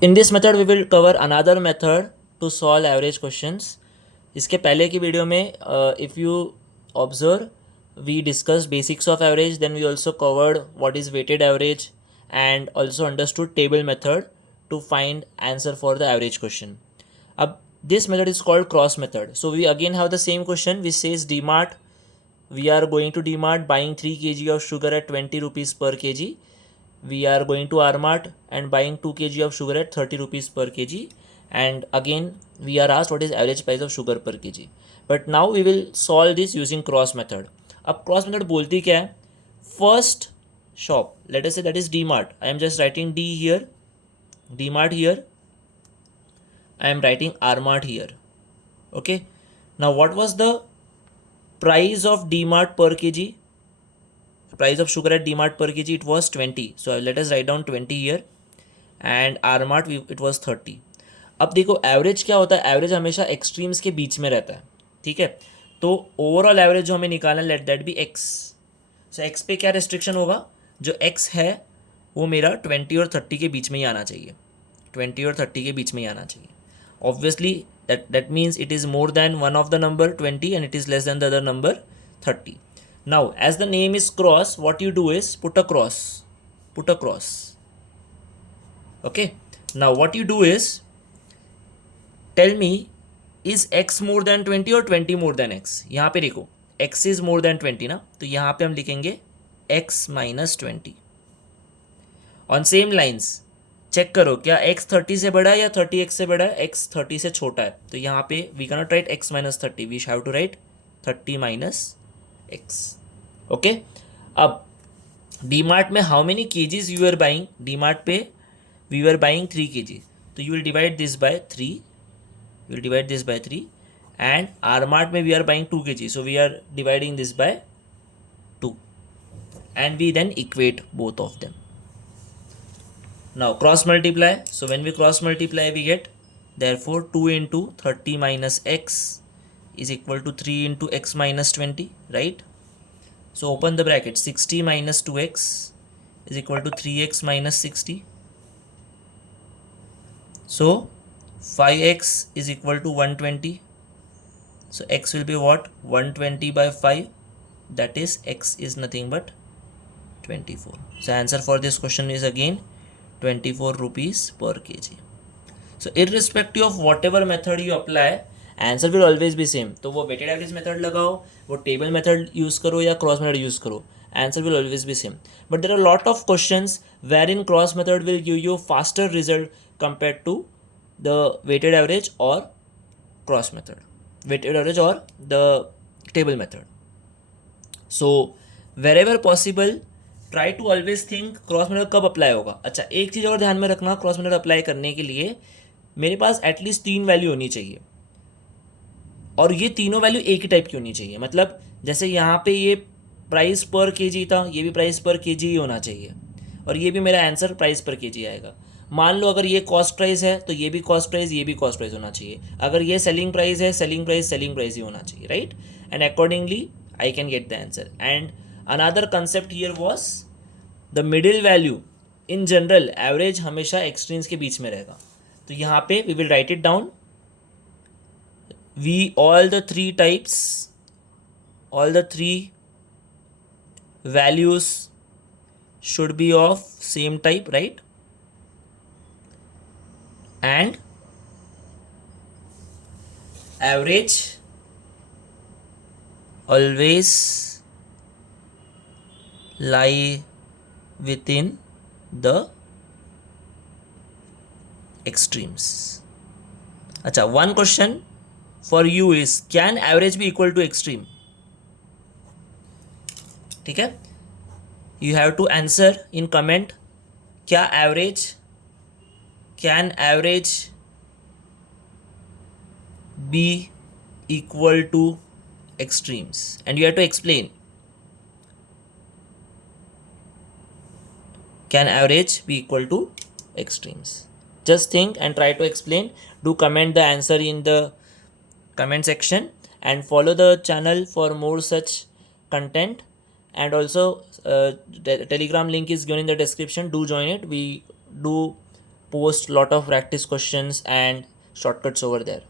In this method we will cover another method to solve average questions. इसके पहले की video में if you observe we discussed basics of average, then we also covered what is weighted average and also understood table method to find answer for the average question. अब this method is called cross method. So we again have the same question which says DMart, we are going to DMart buying 3 kg of sugar at 20 rupees per kg. We are going to R-Mart and buying 2 kg of sugar at 30 rupees per kg, and again we are asked what is average price of sugar per kg. But now we will solve this using cross method. अब cross method बोलती क्या है? First shop, let us say that is DMart. I am just writing D here, DMart here, I am writing R-Mart here. Okay, now what was the price of DMart per kg? Price of sugar at DMart per kg, it was 20. So let us write down 20 here, and R-Mart it was 30. अब देखो average क्या होता है, average हमेशा extremes के बीच में रहता है, ठीक है. तो ओवरऑल एवरेज जो हमें निकालना, let that be x. So x पे क्या रिस्ट्रिक्शन होगा, जो एक्स है वो मेरा 20 और 30 के बीच में ही आना चाहिए, 20 और 30 के बीच में ही आना चाहिए. Obviously that means it is more than one of the number 20 and it is less than the other number 30. Now as the name is cross, what you do is put a cross. Okay, now what you do is tell me, is x more than 20 और 20 more than x. यहाँ पे देखो x is more than 20 ना, तो यहाँ पे हम लिखेंगे x minus 20. On same lines check करो, क्या x 30 से बड़ा है या 30x से बड़ा है? x 30 से छोटा है, तो यहाँ पे we can not write x minus 30, we have to write 30 minus x. Okay, अब डीमार्ट में how many KGs you are buying? DMart पे वी आर बाइंग 3 kg, तो you will divide this by 3, and RMart में we are buying 2 kg, so we are dividing this by 2, and we then equate both of them. Now cross multiply. So when we cross multiply, we get, therefore 2 into 30 minus x is equal to 3 into x minus 20, right? So open the bracket, 60 minus 2x is equal to 3x minus 60. So 5x is equal to 120. So x will be what? 120 by 5. That is x is nothing but 24. So answer for this question is again 24 rupees per kg. So irrespective of whatever method you apply, answer will always be same. तो वो weighted average method लगाओ, वो table method use करो या cross method use करो, answer will always be same. But there are a lot of questions wherein cross method will give you faster result compared to the weighted average or cross method, weighted average or the table method. So wherever possible try to always think cross method कब apply होगा. अच्छा, एक चीज़ और ध्यान में रखना, cross method apply करने के लिए मेरे पास एटलीस्ट 3 वैल्यू होनी चाहिए, और ये तीनों वैल्यू एक ही टाइप की होनी चाहिए. मतलब जैसे यहाँ पे ये प्राइस पर केजी था, ये भी प्राइस पर केजी ही होना चाहिए, और ये भी मेरा आंसर प्राइस पर केजी आएगा. मान लो अगर ये कॉस्ट प्राइस है तो ये भी कॉस्ट प्राइस, ये भी कॉस्ट प्राइस होना चाहिए. अगर ये सेलिंग प्राइस है, सेलिंग प्राइस ही होना चाहिए, right? And accordingly I can get the answer. And another concept here was the middle value. In general average हमेशा एक्सट्रीम्स के बीच में रहेगा, तो यहाँ पे we will write it down. We all the three values should be of same type, right? And average always lie within the extremes. अच्छा, one question for you is, can average be equal to extreme? ठीक है, you have to answer in comment. क्या can average be equal to extremes? And you have to explain, can average be equal to extremes? Just think and try to explain. Do comment the answer in the comment section, and follow the channel for more such content. And also the telegram link is given in the description. Do join it. We do post lot of practice questions and shortcuts over there.